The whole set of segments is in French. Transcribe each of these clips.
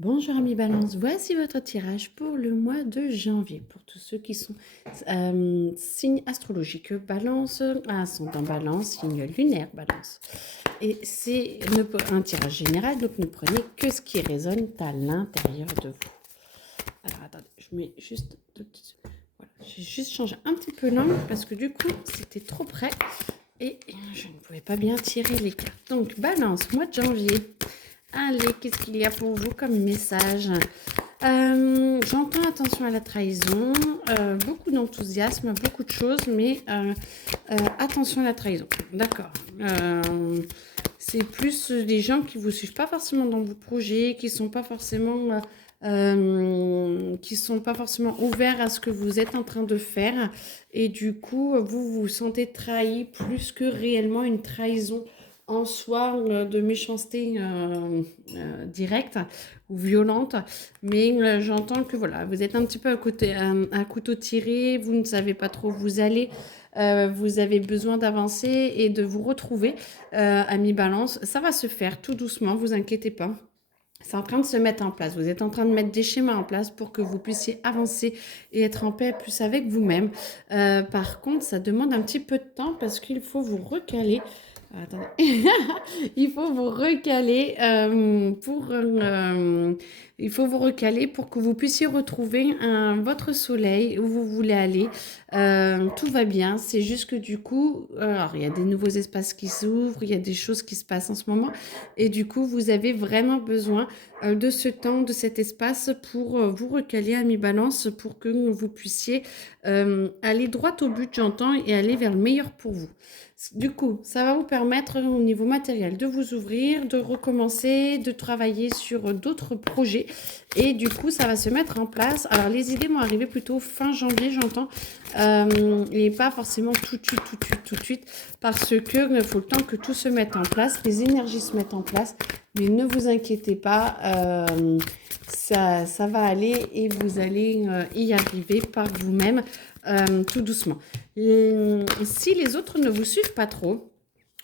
Bonjour amis Balance, voici votre tirage pour le mois de janvier. Pour tous ceux qui sont signes astrologiques Balance, ascendant Balance, signe lunaire Balance. Et c'est un tirage général, donc ne prenez que ce qui résonne à l'intérieur de vous. Alors attendez, je mets juste deux petites... Voilà, j'ai juste changé un petit peu l'angle parce que du coup c'était trop près et je ne pouvais pas bien tirer les cartes. Donc Balance, mois de janvier. Allez, qu'est-ce qu'il y a pour vous comme message? J'entends attention à la trahison, beaucoup d'enthousiasme, beaucoup de choses, mais attention à la trahison. D'accord. C'est plus des gens qui vous suivent pas forcément dans vos projets, qui sont pas forcément ouverts à ce que vous êtes en train de faire, et du coup, vous vous sentez trahi plus que réellement une trahison en soi de méchanceté directe ou violente, mais j'entends que voilà, vous êtes un petit peu à couteau tiré, vous ne savez pas trop où vous allez, vous avez besoin d'avancer et de vous retrouver, ami Balance. Ça va se faire tout doucement, vous inquiétez pas. C'est en train de se mettre en place. Vous êtes en train de mettre des schémas en place pour que vous puissiez avancer et être en paix plus avec vous-même. Par contre, ça demande un petit peu de temps parce qu'il faut vous recaler. Attendez. Il faut vous recaler il faut vous recaler pour que vous puissiez retrouver votre soleil où vous voulez aller. Tout va bien. C'est juste que du coup, alors, il y a des nouveaux espaces qui s'ouvrent, il y a des choses qui se passent en ce moment. Et du coup, vous avez vraiment besoin de ce temps, de cet espace pour vous recaler à mi-balance pour que vous puissiez aller droit au but, j'entends, et aller vers le meilleur pour vous. Du coup, ça va vous permettre au niveau matériel de vous ouvrir, de recommencer, de travailler sur d'autres projets. Et du coup, ça va se mettre en place. Alors, les idées vont arriver plutôt fin janvier, j'entends. Et pas forcément tout de suite, tout de suite, tout de suite. Parce que il faut le temps que tout se mette en place, les énergies se mettent en place. Mais ne vous inquiétez pas, ça va aller et vous allez y arriver par vous-même tout doucement. Si les autres ne vous suivent pas trop,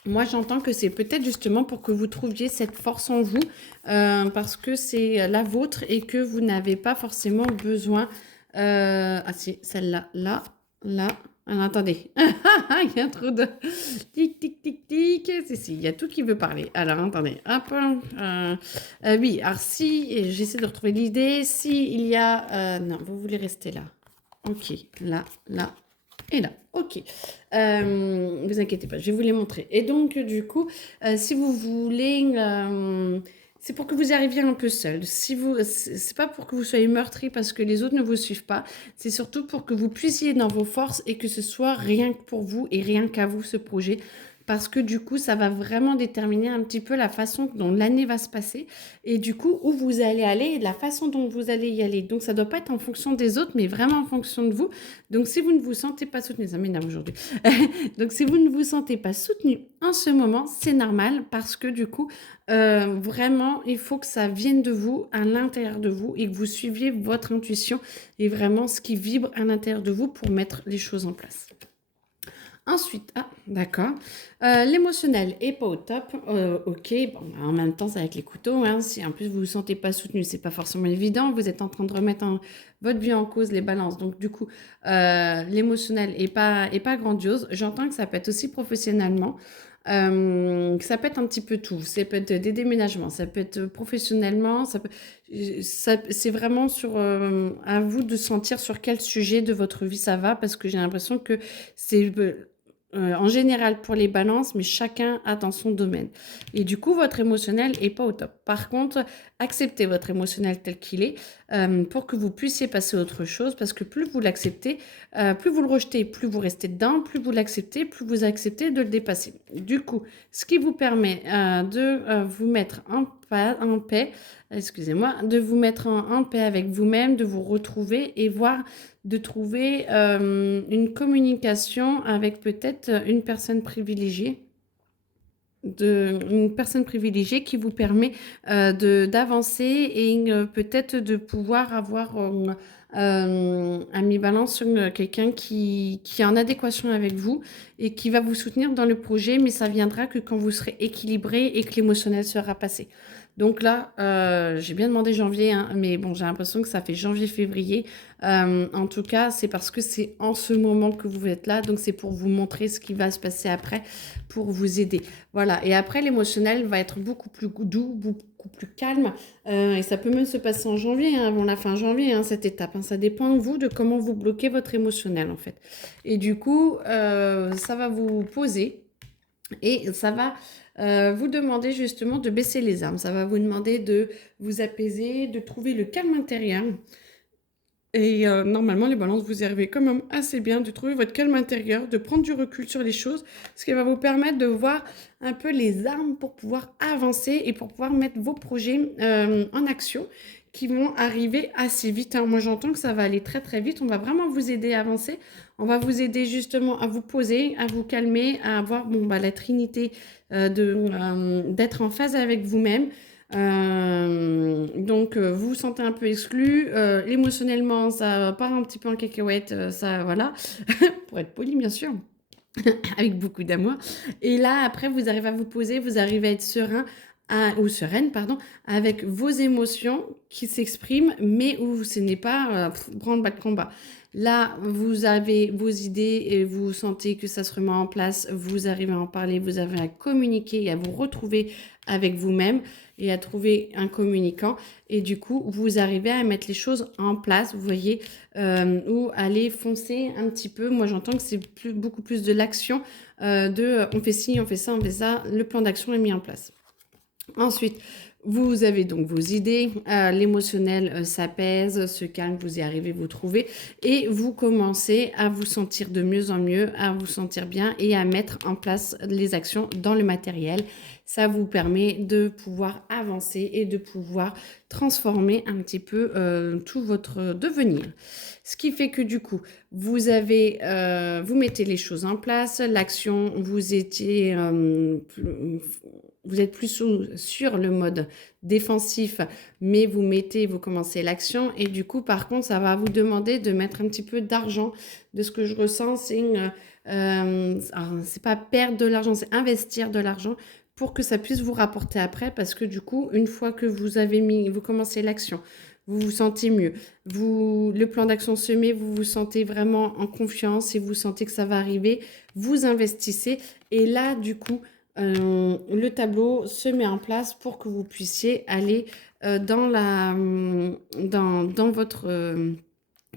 moi j'entends que c'est peut-être justement pour que vous trouviez cette force en vous, parce que c'est la vôtre et que vous n'avez pas forcément besoin... ah si, celle-là, là, là... Ah, attendez, il y a trop de... Tic, tic, tic, tic. Si, il y a tout qui veut parler. Alors, attendez, hop. Oui, alors si, j'essaie de retrouver l'idée, si il y a... non, vous voulez rester là. Ok, là, là et là. Ok. Vous inquiétez pas, je vais vous les montrer. Et donc, du coup, si vous voulez... c'est pour que vous y arriviez un peu seul. Si vous, c'est pas pour que vous soyez meurtri parce que les autres ne vous suivent pas. C'est surtout pour que vous puissiez dans vos forces et que ce soit rien que pour vous et rien qu'à vous ce projet. Parce que du coup, ça va vraiment déterminer un petit peu la façon dont l'année va se passer et du coup, où vous allez aller et la façon dont vous allez y aller. Donc, ça ne doit pas être en fonction des autres, mais vraiment en fonction de vous. Donc, si vous ne vous sentez pas soutenu, ça m'énerve aujourd'hui. Donc, si vous ne vous sentez pas soutenu en ce moment, c'est normal parce que du coup, vraiment, il faut que ça vienne de vous, à l'intérieur de vous et que vous suiviez votre intuition et vraiment ce qui vibre à l'intérieur de vous pour mettre les choses en place. Ensuite, ah, d'accord. L'émotionnel est pas au top. Ok, bon, en même temps, c'est avec les couteaux. Hein, si en plus vous vous sentez pas soutenu, c'est pas forcément évident. Vous êtes en train de remettre votre vie en cause, les balances. Donc, du coup, l'émotionnel est pas grandiose. J'entends que ça peut être aussi professionnellement. Ça peut être un petit peu tout. Ça peut être des déménagements, ça peut être professionnellement, c'est vraiment à vous de sentir sur quel sujet de votre vie ça va, parce que j'ai l'impression que c'est en général pour les balances, mais chacun a dans son domaine. Et du coup, votre émotionnel est pas au top. Par contre, acceptez votre émotionnel tel qu'il est pour que vous puissiez passer à autre chose, parce que plus vous l'acceptez, plus vous le rejetez, plus vous restez dedans, plus vous l'acceptez, plus vous acceptez de le dépasser. Du coup, ce qui vous permet de vous mettre en paix, excusez-moi, de vous mettre en paix avec vous-même, de vous retrouver et voir de trouver une communication avec peut-être une personne privilégiée. Une personne privilégiée qui vous permet d'avancer et peut-être de pouvoir avoir à mi-balance quelqu'un qui est en adéquation avec vous et qui va vous soutenir dans le projet, mais ça viendra que quand vous serez équilibré et que l'émotionnel sera passé. Donc là, j'ai bien demandé janvier, hein, mais bon, j'ai l'impression que ça fait janvier-février. En tout cas, c'est parce que c'est en ce moment que vous êtes là. Donc, c'est pour vous montrer ce qui va se passer après, pour vous aider. Voilà. Et après, l'émotionnel va être beaucoup plus doux, beaucoup plus calme. Et ça peut même se passer en janvier, hein, avant la fin janvier, hein, cette étape. Hein. Ça dépend de vous, de comment vous bloquez votre émotionnel, en fait. Et du coup, ça va vous poser. Et ça va vous demander justement de baisser les armes. Ça va vous demander de vous apaiser, de trouver le calme intérieur. Et normalement, les balances, vous y arrivez quand même assez bien de trouver votre calme intérieur, de prendre du recul sur les choses, ce qui va vous permettre de voir un peu les armes pour pouvoir avancer et pour pouvoir mettre vos projets en action qui vont arriver assez vite. Hein. Moi, j'entends que ça va aller très, très vite. On va vraiment vous aider à avancer. On va vous aider justement à vous poser, à vous calmer, à avoir la trinité d'être en phase avec vous-même. Donc, vous vous sentez un peu exclu. Émotionnellement, ça part un petit peu en cacahuète. Ça, voilà, pour être poli, bien sûr, avec beaucoup d'amour. Et là, après, vous arrivez à vous poser, vous arrivez à être serein. Ou sereine, pardon, avec vos émotions qui s'expriment, mais où ce n'est pas branle-bas de combat. Là, vous avez vos idées et vous sentez que ça se remet en place, vous arrivez à en parler, vous avez à communiquer et à vous retrouver avec vous-même et à trouver un communicant. Et du coup, vous arrivez à mettre les choses en place, vous voyez, ou aller foncer un petit peu. Moi, j'entends que c'est beaucoup plus de l'action, on fait ci, on fait ça, on fait ça. Le plan d'action est mis en place. Ensuite, vous avez donc vos idées, l'émotionnel s'apaise, se calme, vous y arrivez, vous trouvez, et vous commencez à vous sentir de mieux en mieux, à vous sentir bien et à mettre en place les actions dans le matériel. Ça vous permet de pouvoir avancer et de pouvoir transformer un petit peu tout votre devenir. Ce qui fait que du coup, vous mettez les choses en place, l'action, vous êtes plus sur le mode défensif, mais vous commencez l'action. Et du coup, par contre, ça va vous demander de mettre un petit peu d'argent. De ce que je ressens, c'est pas perdre de l'argent, c'est investir de l'argent pour que ça puisse vous rapporter après. Parce que du coup, une fois que vous commencez l'action, vous vous sentez mieux. Le plan d'action semé, vous vous sentez vraiment en confiance et vous sentez que ça va arriver. Vous investissez. Et là, du coup, le tableau se met en place pour que vous puissiez aller dans votre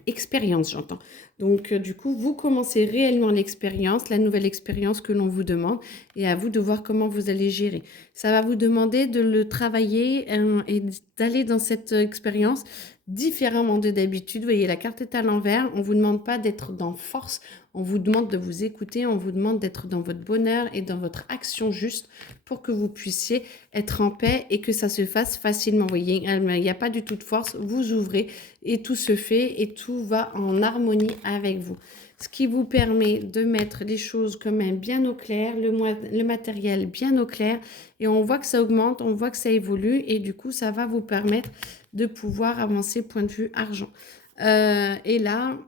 expérience, j'entends. Donc, du coup, vous commencez réellement l'expérience, la nouvelle expérience que l'on vous demande, et à vous de voir comment vous allez gérer. Ça va vous demander de le travailler et d'aller dans cette expérience différemment de d'habitude. Vous voyez, la carte est à l'envers. On ne vous demande pas d'être dans force, on vous demande de vous écouter, on vous demande d'être dans votre bonheur et dans votre action juste pour que vous puissiez être en paix et que ça se fasse facilement. Vous voyez, il n'y a pas du tout de force, vous ouvrez et tout se fait et tout va en harmonie avec vous. Ce qui vous permet de mettre les choses quand même bien au clair, le matériel bien au clair, et on voit que ça augmente, on voit que ça évolue, et du coup, ça va vous permettre de pouvoir avancer point de vue argent. Et là,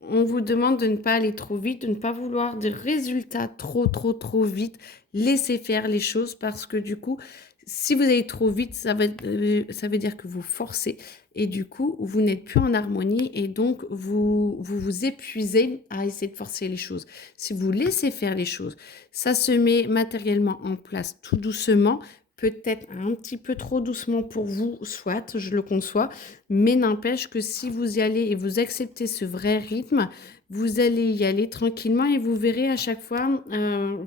on vous demande de ne pas aller trop vite, de ne pas vouloir des résultats trop vite. Laissez faire les choses parce que du coup, si vous allez trop vite, ça veut dire que vous forcez et du coup, vous n'êtes plus en harmonie et donc vous épuisez à essayer de forcer les choses. Si vous laissez faire les choses, ça se met matériellement en place tout doucement, peut-être un petit peu trop doucement pour vous, soit, je le conçois, mais n'empêche que si vous y allez et vous acceptez ce vrai rythme, vous allez y aller tranquillement et vous verrez à chaque fois,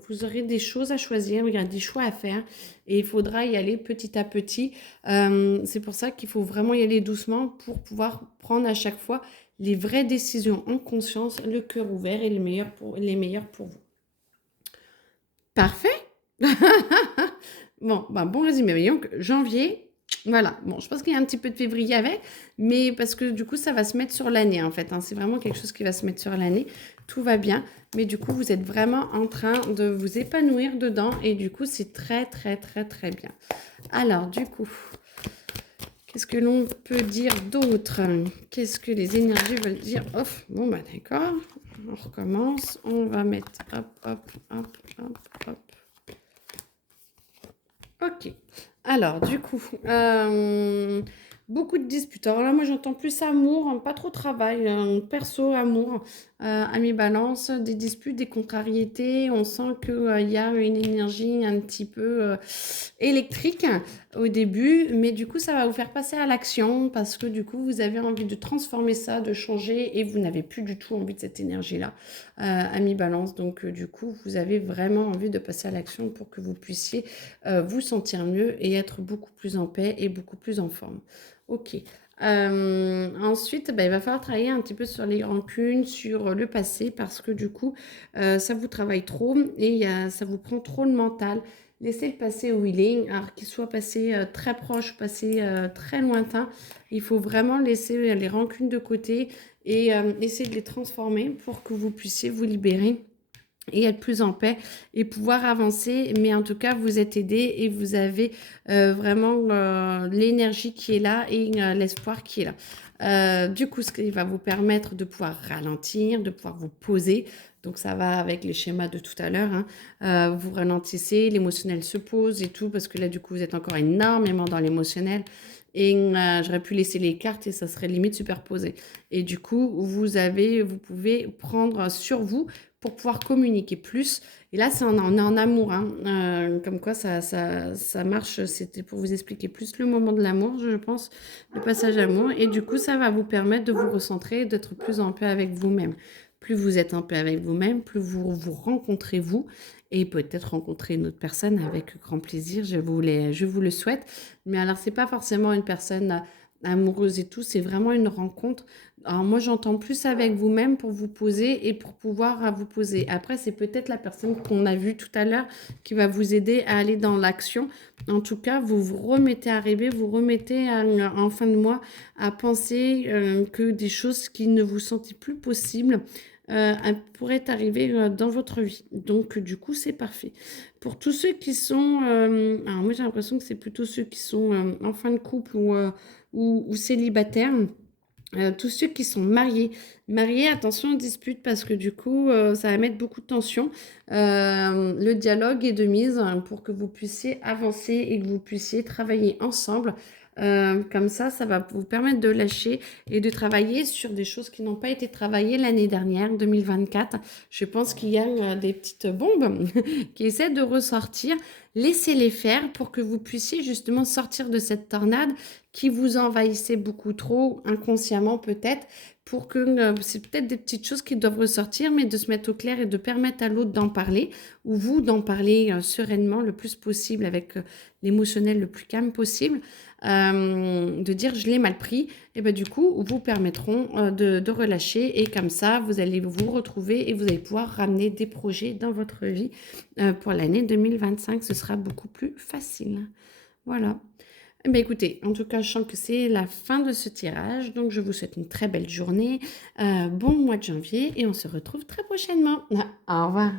vous aurez des choses à choisir, il y a des choix à faire et il faudra y aller petit à petit. C'est pour ça qu'il faut vraiment y aller doucement pour pouvoir prendre à chaque fois les vraies décisions en conscience, le cœur ouvert et les meilleurs pour vous. Parfait. Bon, bon résumé. Voyons que janvier, voilà. Bon, je pense qu'il y a un petit peu de février avec, mais parce que du coup, ça va se mettre sur l'année en fait. Hein. C'est vraiment quelque chose qui va se mettre sur l'année. Tout va bien, mais du coup, vous êtes vraiment en train de vous épanouir dedans et du coup, c'est très bien. Alors, du coup, qu'est-ce que l'on peut dire d'autre? Qu'est-ce que les énergies veulent dire? Off, bon, d'accord. On recommence. On va mettre hop. Ok. Alors, du coup, beaucoup de disputes. Alors là, moi, j'entends plus amour, hein, pas trop travail, perso, amour, ami balance, des disputes, des contrariétés. On sent qu'il y a une énergie un petit peu électrique au début, mais du coup, ça va vous faire passer à l'action parce que du coup, vous avez envie de transformer ça, de changer et vous n'avez plus du tout envie de cette énergie-là, ami balance. Donc, du coup, vous avez vraiment envie de passer à l'action pour que vous puissiez vous sentir mieux et être beaucoup plus en paix et beaucoup plus en forme. Ok. Ensuite, bah, il va falloir travailler un petit peu sur les rancunes, sur le passé, parce que du coup, ça vous travaille trop et ça vous prend trop le mental. Laissez le passé où il est, alors qu'il soit passé très proche, passé très lointain. Il faut vraiment laisser les rancunes de côté et essayer de les transformer pour que vous puissiez vous libérer et être plus en paix et pouvoir avancer. Mais en tout cas, vous êtes aidé et vous avez vraiment l'énergie qui est là et l'espoir qui est là. Du coup, ce qui va vous permettre de pouvoir ralentir, de pouvoir vous poser. Donc, ça va avec les schémas de tout à l'heure, hein. Vous ralentissez, l'émotionnel se pose et tout, parce que là, du coup, vous êtes encore énormément dans l'émotionnel. Et j'aurais pu laisser les cartes et ça serait limite superposé. Et du coup, vous pouvez prendre sur vous pour pouvoir communiquer plus. Et là, on est en amour, hein. Comme quoi, ça marche. C'était pour vous expliquer plus le moment de l'amour, je pense, le passage amour. Et du coup, ça va vous permettre de vous recentrer, d'être plus en paix avec vous-même. Plus vous êtes en paix avec vous-même, plus vous vous rencontrez vous et peut-être rencontrer une autre personne avec grand plaisir. Je vous le souhaite. Mais alors, c'est pas forcément une personne amoureuse et tout, c'est vraiment une rencontre. Alors moi, j'entends plus avec vous-même pour vous poser et pour pouvoir vous poser. Après, c'est peut-être la personne qu'on a vue tout à l'heure qui va vous aider à aller dans l'action. En tout cas, vous vous remettez à rêver, vous remettez en fin de mois à penser que des choses qui ne vous sentaient plus possibles pourraient arriver dans votre vie. Donc, du coup, c'est parfait. Pour tous ceux qui sont... alors moi, j'ai l'impression que c'est plutôt ceux qui sont en fin de couple ou célibataires. Tous ceux qui sont mariés, attention aux disputes parce que du coup, ça va mettre beaucoup de tension. Le dialogue est de mise hein, pour que vous puissiez avancer et que vous puissiez travailler ensemble. Comme ça va vous permettre de lâcher et de travailler sur des choses qui n'ont pas été travaillées l'année dernière, 2024. Je pense qu'il y a des petites bombes qui essaient de ressortir. Laissez-les faire pour que vous puissiez justement sortir de cette tornade qui vous envahissait beaucoup trop, inconsciemment peut-être, pour que c'est peut-être des petites choses qui doivent ressortir, mais de se mettre au clair et de permettre à l'autre d'en parler, ou vous d'en parler sereinement le plus possible, avec l'émotionnel le plus calme possible, de dire je l'ai mal pris, et ben du coup, vous permettront de relâcher, et comme ça, vous allez vous retrouver et vous allez pouvoir ramener des projets dans votre vie pour l'année 2025. Ce sera beaucoup plus facile. Voilà. Eh ben, écoutez, en tout cas, je sens que c'est la fin de ce tirage. Donc, je vous souhaite une très belle journée, bon mois de janvier et on se retrouve très prochainement. Au revoir.